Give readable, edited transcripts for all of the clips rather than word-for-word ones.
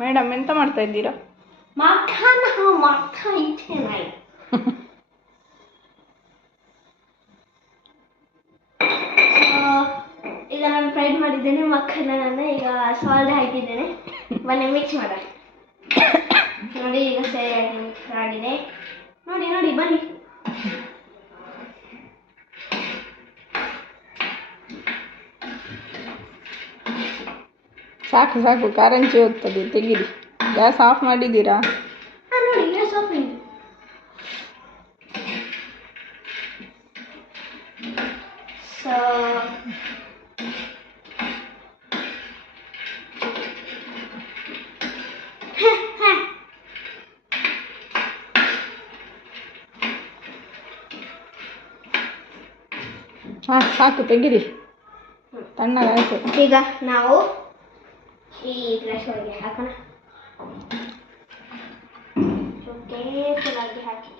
Madam ಎಂತ ಮಾಡ್ತಾ ಇದ್ದೀರಾ? ಮಾಡ್ತಾ ಇದ್ದೇನೆ. ಈಗ ನಾನು ಫ್ರೈಡ್ ಮಾಡಿದ್ದೇನೆ ಮಕ್ಕಳನ್ನ. ನಾನು ಈಗ ಸಾಲ್ಟ್ ಹಾಕಿದ್ದೇನೆ. ಬನ್ನಿ ಮಿಕ್ಸ್ ಮಾಡ. ನೋಡಿ ಈಗ ಸರಿಯಾಗಿ ಮಿಕ್ಸ್ ಆಗಿದೆ. ನೋಡಿ ನೋಡಿ ಬನ್ನಿ. ಸಾಕು ಸಾಕು, ಕಾರಂಜಿ ಹೋಗ್ತದೆ, ತೆಗೀರಿ. ಗ್ಯಾಸ್ ಆಫ್ ಮಾಡಿದ್ದೀರಾ? ನೋಡಿ ಗ್ಯಾಸ್ ಆಫ್ ಮಾಡಿ. ಸೊ ಹಾಂ ಸಾಕು, ತೆಗೀರಿ, ತಣ್ಣಗಾಯ್ತು. ಈಗ ನಾವು ಈ ಗ್ಲಾಸ್ ಒಳಗೆ ಹಾಕೋಣ. ಕೇರ್ಫುಲ್ಲಾಗಿ ಹಾಕಿ.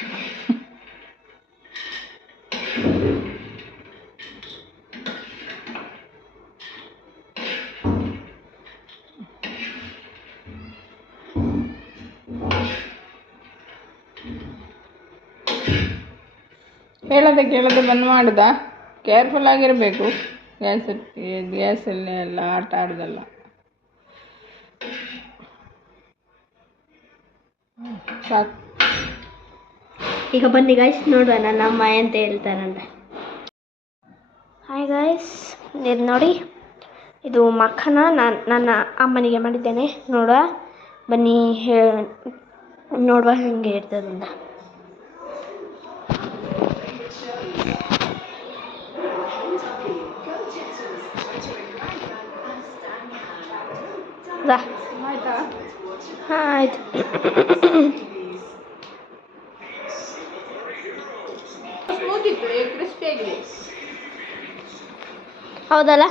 ಕೇಳದೆ ಬಂದ್ ಮಾಡುದಾ? ಕೇರ್ಫುಲ್ ಆಗಿರಬೇಕು. ಗ್ಯಾಸಲ್ಲಿ ಎಲ್ಲ ಆಟ ಆಡೋದಲ್ಲ. ಸಾಕು. ಈಗ ಬನ್ನಿ ಗಾಯ್ಸ್, ನೋಡುವ ನನ್ನ ಅಮ್ಮ ಎಂತ ಹೇಳ್ತಾರಂತ. ಹಾಯ್ ಗಾಯ್ಸ್, ಇದು ನೋಡಿ, ಇದು ಮಖನ ನನ್ನ ಅಮ್ಮನಿಗೆ ಮಾಡಿದ್ದೇನೆ. ನೋಡುವ ಬನ್ನಿ, ನೋಡುವ ಹೆಂಗೆ ಇರ್ತದಂತ. ಆಯ್ತಾ? ಹಾಂ ಆಯ್ತು. ಸ್ಮೂತ್ ಇತ್ತು, ಕ್ರಿಸ್ಪಿ ಆಗಿದೆ. ಹೌದಲ್ಲ?